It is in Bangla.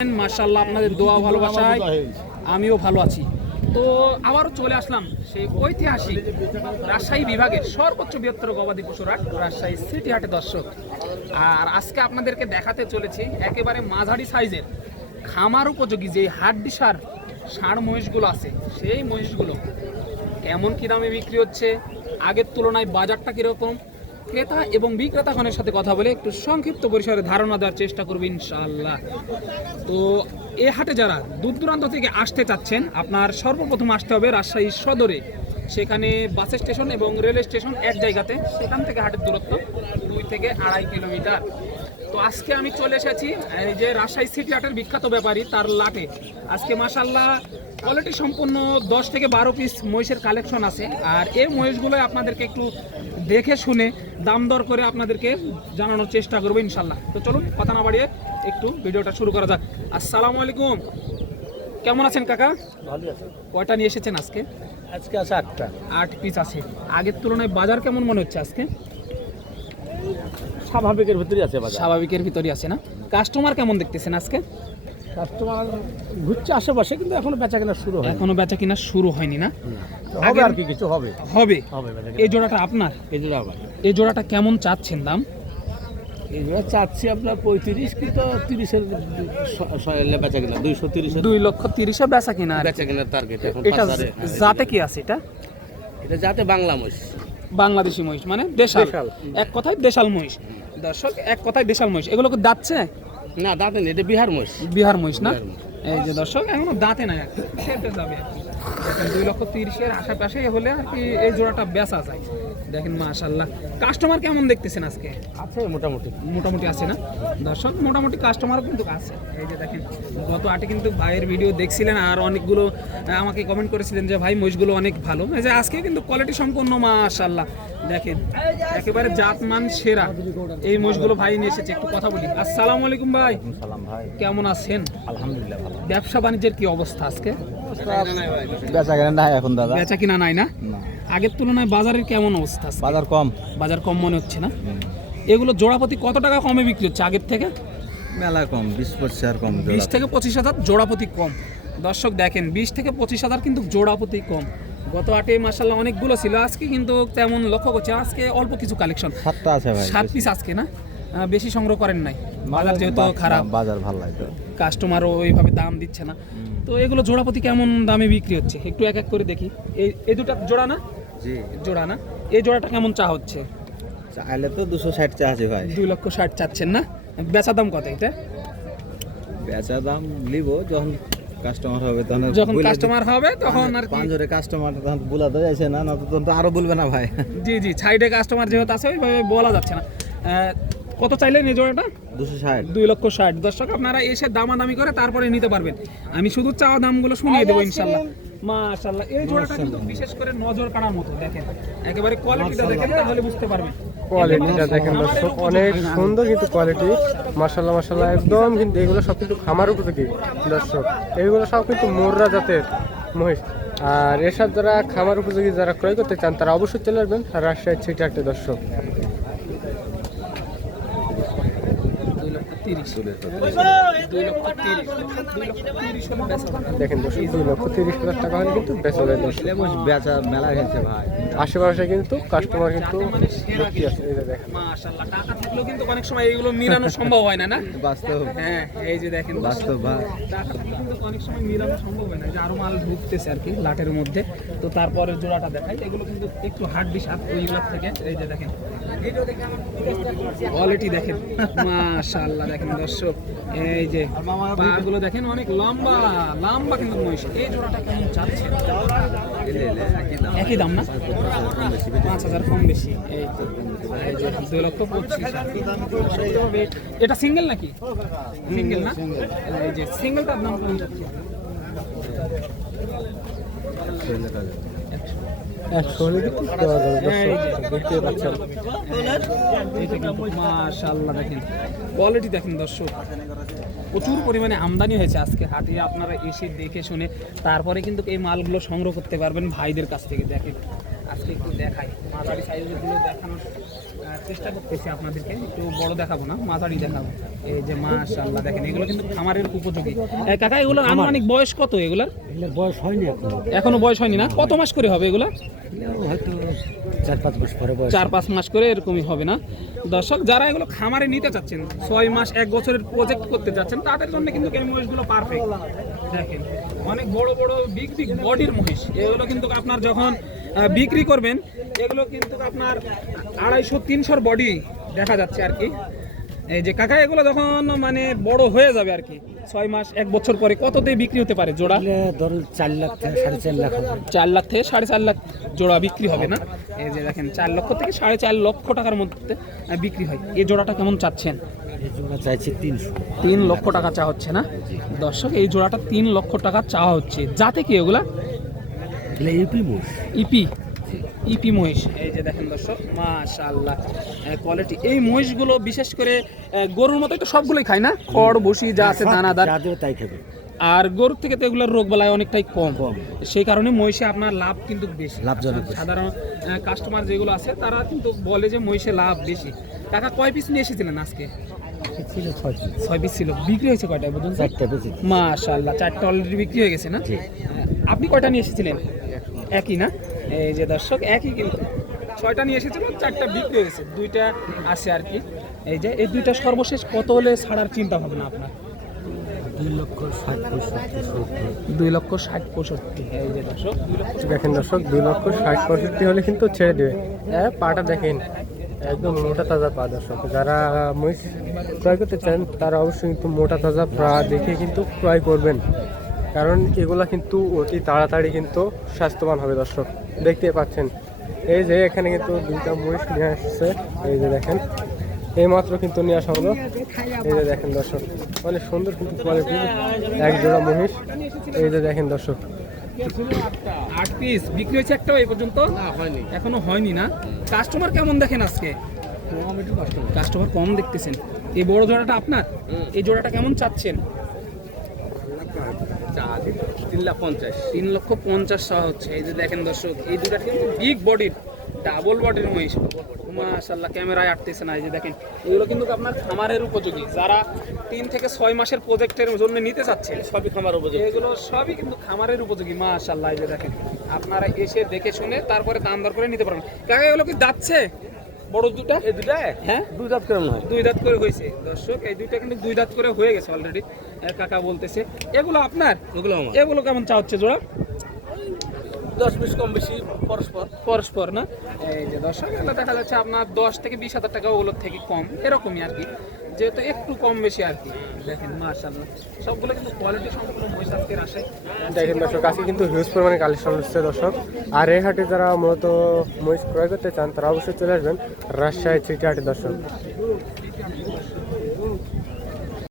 মাশাল্লাহ আপনাদের দোয়া ভালোবাসায়। আমিও ভালো আছি। তো আবারও চলে আসলাম সেই ঐতিহাসিক রাজশাহী বিভাগের সর্বোচ্চ বৃহত্তর গবাদি পশুর হাট রাজশাহী সিটি হাটে দর্শক। আর আজকে আপনাদেরকে দেখাতে চলেছি একেবারে মাঝারি সাইজের খামার উপযোগী যে হাড্ডি সার ষাঁড় মহিষগুলো আছে সেই মহিষগুলো কেমন কী দামে বিক্রি হচ্ছে? আগের তুলনায় বাজারটা কীরকম? ক্রেতা এবং বিক্রেতাগণের সাথে কথা বলে একটু সংক্ষিপ্ত পরিসরে ধারণা দেওয়ার চেষ্টা করব ইনশাআল্লাহ। তো এ হাটে যারা দূর দূরান্ত থেকে আসতে চাচ্ছেন, আপনার সর্বপ্রথম আসতে হবে রাজশাহী সদরে। সেখানে বাস স্টেশন এবং রেল স্টেশন এক জায়গাতে। সেখান থেকে হাটের দূরত্ব দুই থেকে আড়াই কিলোমিটার। তো আজকে আমি চলে এসেছি, এই যে রাজশাহী সিটি হাটের বিখ্যাত ব্যাপারী, তার লাটে। আজকে মাসাল্লাহ কোয়ালিটি সম্পূর্ণ দশ থেকে বারো পিস মহিষের কালেকশন আছে। আর এই মহিষগুলো আপনাদেরকে একটু দেখে শুনে দাম দর করে আপনাদেরকে জানানোর চেষ্টা করব ইনশাল্লাহ। তো চলুন কথা না বাড়িয়ে একটু ভিডিওটা শুরু করা যাক। আসসালামু আলাইকুম। কেমন আছেন কাকা? ভালো কয়টা নিয়ে এসেছেন আজকে? আজকে আছে আটটা। আট পিস আছে। আগের তুলনায় বাজার কেমন মনে হচ্ছে আজকে? স্বাভাবিকের ভিতরে আছে স্বাভাবিকের ভিতরে আছে না? কাস্টমার কেমন দেখতেছেন আজকে? কাস্টমার ঘুরছে আশেপাশে কিন্তু এখনও বেচা কেনা শুরু হয় এখনও বেচা কিনা শুরু হয়নি না? হবে আর কি কিছু হবে। হবে? হবে এই জোড়াটা আপনার? এই জোড়া আবার এই জোড়াটা কেমন চাচ্ছেন দাম? এই জোড়া চাচ্ছি আপনার পঁয়ত্রিশ কিন্তু তিরিশের বেচা কেনা দুইশো তিরিশের দুই লক্ষ তিরিশে বেচা কিনা বেচা কেনার টার্গেট এখন এটা জাতে কি আছে এটা? এটা যাতে বাংলা মহিষ। বাংলাদেশি মহিষ মানে দেশাল। এক কথায় দেশাল মহিষ। দর্শক এক কথায় দেশাল মহিষ। এগুলোকে দাঁতছে? না দাঁতে নেই এটা বিহার মহিষ বিহার মহিষ না। এই যে দর্শক এখনও দাঁতে নাই খেতে যাবে দুই লক্ষ তিরিশের আশেপাশে হলে আর কি এই জোড়াটা বেচা যায়। দেখেন মাশাল্লাহ কাস্টমার কেমন দেখতেছেন আজকে? আছে মোটামুটি। মোটামুটি আছে না? দর্শক মোটামুটি কাস্টমার কিন্তু আছে। এই যে দেখেন গত আটে কিন্তু ভাইয়ের ভিডিও দেখছিলেন আর অনেকগুলো আমাকে কমেন্ট করেছিলেন যে ভাই মহিষগুলো অনেক ভালো। এই যে আজকে কিন্তু কোয়ালিটি সম্পন্ন মাশাল্লাহ দেখেন একেবারে জাতমান সেরা এই মহিষগুলো ভাই নিয়ে এসেছে। একটু কথা বলি। আসসালামু আলাইকুম ভাই। সালাম ভাই। কেমন আছেন? আলহামদুলিল্লাহ ভালো ব্যবসা বাণিজ্যের কি অবস্থা আজকে? বেচা কেনা নাই এখন দাদা। বেচা কিনা নাই না। আগের তুলনায় বাজারের কেমন অবস্থা বাজার কম। বাজার কম মনে হচ্ছে না? এগুলো জোড়াপতি কত টাকা কমে বিক্রি হচ্ছে আগের থেকে? মেলা কম বিশ পঁচিশ হাজার কম বিশ থেকে পঁচিশ হাজার জোড়াপতি কম। দর্শক দেখেন বিশ থেকে পঁচিশ হাজার কিন্তু জোড়াপতি কম। গত আটে মাসাল্লাহ অনেকগুলো ছিল আজকে কিন্তু তেমন লক্ষ্য করছে আজকে অল্প কিছু কালেকশন সাতটা আছে ভাই সাত পিস আজকে না? বেশি সংগ্রহ করেন নাই। বাজার যেহেতু খারাপ। বাজার ভালো লাগে। কাস্টমারও ওইভাবে দাম দিচ্ছে না। তো এগুলো জোড়াপতি কেমন দামে বিক্রি হচ্ছে? একটু এক এক করে দেখি। এই এই দুটা জোড়া না? জি। জোড়া না? এই জোড়াটা কেমন চা হচ্ছে? চাইলে তো দুশো ষাট চা আছে ভাই। দুই লক্ষ ষাট চাচ্ছেন না? বেচা দাম কত এটা? বেচা দাম লিব যখন কাস্টমার হবে তখন যখন কাস্টমার হবে তখন আর কি। পাঁচজরে কাস্টমার তখন বোলাতে যাচ্ছে না না তো তখন তো আরও বলবে না ভাই। জি জি সাইডে কাস্টমার যেহেতু আছে ওইভাবে বলা যাচ্ছে না। কত চাইলেন এই জোড়াটা? দুশো ষাট। দুই লক্ষ ষাট। দর্শক আপনারা এসে দামাদামি করে তারপরে নিতে পারবেন। আমি শুধু চাওয়া দামগুলো শুনিয়ে দেবো ইনশাল্লাহ। মাশাল্লাহ। এই জোড়াটা কিন্তু বিশেষ করে নজর কাড়ার মতো দেখেন। একেবারে কোয়ালিটিটা দেখেন তাহলে বুঝতে পারবেন। কোয়ালিটিটা দেখেন দর্শক অনেক সুন্দর কিন্তু কোয়ালিটি মাসাল্লাহ মাসাল্লাহ একদম কিন্তু এগুলো সব কিন্তু খামার উপযোগী দর্শক। এইগুলো সব কিন্তু মোররা জাতের মহিষ। আর এসব যারা খামার উপযোগী যারা ক্রয় করতে চান তারা অবশ্যই চলে আসবেন রাজশাহী ছিটে একটা দর্শক দুই লক্ষ তিরিশ। দুই লক্ষ তিরিশ। দেখেন দর্শক দুই লক্ষ তিরিশ। হাজার টাকা হলে কিন্তু বেচা যায় দর্শক বেচা মেলা খেলছে ভাই আশেপাশে কিন্তু কাস্টমার কিন্তু ভর্তি আছে। এই যে দেখেন। মাশাল্লাহ টাকা থাকলেও কিন্তু অনেক সময় এগুলো মিলানো সম্ভব হয় না না? বাস্তব। হ্যাঁ এই যে দেখেন বাস্তব ভাই টাকা কিন্তু অনেক সময় মিলানো সম্ভব হয় না যে আরও মাল ঢুকতেছে আর কি লাটের মধ্যে। তো তারপরে জোড়াটা দেখাই। এগুলো কিন্তু একটু হার্ড ডিশ ওইগুলোর থেকে এই যে দেখেন। কোয়ালিটি দেখেন। মাশাআল্লাহ দেখেন দর্শক এই যে পাগুলো দেখেন অনেক লম্বা লম্বা কিন্তু মহিষ। এই জোড়াটা কেমন চাচ্ছে? একই দাম না? পাঁচ হাজার কম বেশি। এই তো দুই লক্ষ পঁচিশ এটা সিঙ্গেল নাকি? সিঙ্গেল না? এই যে সিঙ্গেলটার দাম যাচ্ছে একশো দেখেন কোয়ালিটি দেখেন দর্শক, প্রচুর পরিমাণে আমদানি হয়েছে আজকে হাটে। আপনারা এসে দেখে শুনে তারপরে কিন্তু এই মালগুলো সংগ্রহ করতে পারবেন ভাইদের কাছ থেকে, দেখেন। আজকে একটু দেখাই। মাঝারি সাইজগুলো দেখানোর চেষ্টা করতেছি আপনাদেরকে। একটু বড় দেখাবো না মাঝারি দেখাবো। এই যে মাশাআল্লাহ দেখেন এগুলো কিন্তু খামারের উপযোগী। কাকা এগুলো আনুমানিক বয়স কত এগুলার এগুলো বয়স হয়নি এখনও। বয়স হয়নি না? কত মাস করে হবে এগুলো? হয়তো চার পাঁচ মাস পরে চার পাঁচ মাস করে এরকমই হবে না? দর্শক যারা এগুলো খামারে নিতে চাচ্ছেন ছয় মাস এক বছরের প্রজেক্ট করতে চাচ্ছেন তাদের জন্য কিন্তু এই মহিষগুলো পারফেক্ট অনেক বড় বড় বিগ বিগ বডির মহিষ। এগুলো কিন্তু আপনার যখন বিক্রি করবেন, এগুলো কিন্তু আপনার আড়াইশো, তিনশোর বডি দেখা যাচ্ছে আর কি। এই যে কাকা, এগুলো যখন মানে বড় হয়ে যাবে আর কি। ছয় মাস এক বছর পরে কততে বিক্রি হতে পারে জোড়া? ধরুন চার লাখ থেকে সাড়ে চার লাখ চার লাখ থেকে সাড়ে চার লাখ জোড়া বিক্রি হবে না? এই যে দেখেন চার লক্ষ থেকে সাড়ে চার লক্ষ টাকার মধ্যে বিক্রি হয়। এই জোড়াটা কেমন চাচ্ছেন? এই চাইছি তিনশো। তিন লক্ষ টাকা চা হচ্ছে না? দর্শক এই জোড়াটা তিন লক্ষ টাকা চাওয়া হচ্ছে। যাতে কি এগুলা? UP E P. ইপি মহিষ। এই যে দেখেন দর্শক মাশাআল্লাহ কোয়ালিটি এই মহিষগুলো বিশেষ করে গরুর মতো তো সবগুলোই খায় না? খড় বসি যা আছে দানাদার। যা তাই খাবে। আর গরুর থেকে তো এগুলোর রোগ বালায় অনেকটাই কম। কম। সেই কারণে মহিষে আপনার লাভ কিন্তু বেশি। লাভজনক সাধারণ কাস্টমার যেগুলো আছে তারা কিন্তু বলে যে মহিষে লাভ বেশি। কাকা কয় পিস নিয়ে এসেছিলেন আজকে? ছয় পিস। ছয় পিস ছিল। বিক্রি হয়েছে কয়টা বেশি। মাশাআল্লাহ চারটা অলরেডি বিক্রি হয়ে গেছে না। আপনি কয়টা নিয়ে এসেছিলেন? একই না? এই যে দর্শক একই কিন্তু। ছয়টা নিয়ে এসেছিল চারটা বিক্রি হয়ে গেছে দুইটা আছে আর কি। এই যে এই দুইটা সর্বশেষ কত হলে ছাড়ার চিন্তা ভাবনা আপনার? দুই লক্ষ ষাট পঁয়ষট্টি দুই লক্ষ ষাট পঁয়ষট্টি এই যে দর্শক দেখেন দর্শক দুই লক্ষ ষাট পঁয়ষট্টি হলে কিন্তু ছেড়ে দেবে। হ্যাঁ পাটা দেখেন একদম মোটা তাজা পা দর্শক। যারা মহিষ ক্রয় করতে চান তারা অবশ্যই কিন্তু মোটা তাজা পা দেখে কিন্তু ক্রয় করবেন। কারণ এগুলা কিন্তু অতি তাড়াতাড়ি কিন্তু স্বাস্থ্যবান হবে দর্শক। দেখতে পাচ্ছেন। এই যে এখানে কিন্তু দুইটা মহিষ নিয়ে আসছে। এই যে দেখেন এই মাত্র কিন্তু নিয়ে আসা হলো। এই যে দেখেন দর্শক অনেক সুন্দর কিন্তু কোয়ালিটি এক জোড়া মহিষ। এই যে দেখেন দর্শক। আট পিস বিক্রি হয়েছে একটাও এই পর্যন্ত? এখনও হয়নি না? কাস্টমার কেমন দেখেন আজকে? কাস্টমার কম দেখতেছেন। এই বড় জোড়াটা আপনার? এই জোড়াটা কেমন চাচ্ছেন? তিন লাখ পঞ্চাশ তিন লক্ষ পঞ্চাশ টাকা হচ্ছে। এই যে দেখেন দর্শক এই দুটা কিন্তু বিগ বডির ডাবল বডির মহিষ। মাশাল্লাহ ক্যামেরায় আটতেছে না এই যে দেখেন। এগুলো কিন্তু আপনার খামারের উপযোগী। যারা তিন থেকে ছয় মাসের প্রজেক্টের জন্য নিতে চাচ্ছেন সবই খামার উপযোগী। এগুলো সবই কিন্তু খামারের উপযোগী মাশাল্লাহ এই যে দেখেন। আপনারা এসে দেখে শুনে তারপরে দাম দর করে নিতে পারবেন। কাকা এগুলো কি যাচ্ছে? বড় দুটা? এই দুটা? হ্যাঁ। দুই দাঁত করে হয়। দুই দাঁত করে হয়েছে। দর্শক এই দুইটা কিন্তু দুই দাঁত করে হয়ে গেছে অলরেডি কাকা বলতেছে এগুলো আপনার? ওগুলো আমার। এগুলো কেমন চা হচ্ছে জোড়া? দশ বিশ কম বেশি পরস্পর। পরস্পর না? এই যে দর্শক এগুলো দেখা যাচ্ছে আপনার দশ থেকে বিশ হাজার টাকা ওগুলোর থেকে কম এরকমই আর কি। যেহেতু একটু কম বেশি আর কি। দেখেন মার্শাল্লাহ সবগুলো কিন্তু কোয়ালিটি সম্পূর্ণ আসে। দেখেন দর্শক, আজকে কিন্তু হিউজ পরিমাণে কালেকশন হচ্ছে দর্শক। আর এই হাটে যারা মূলত মহিষ ক্রয় করতে চান, তারা অবশ্যই চলে আসবেন রাজশাহী চিটি হাটে, দর্শক।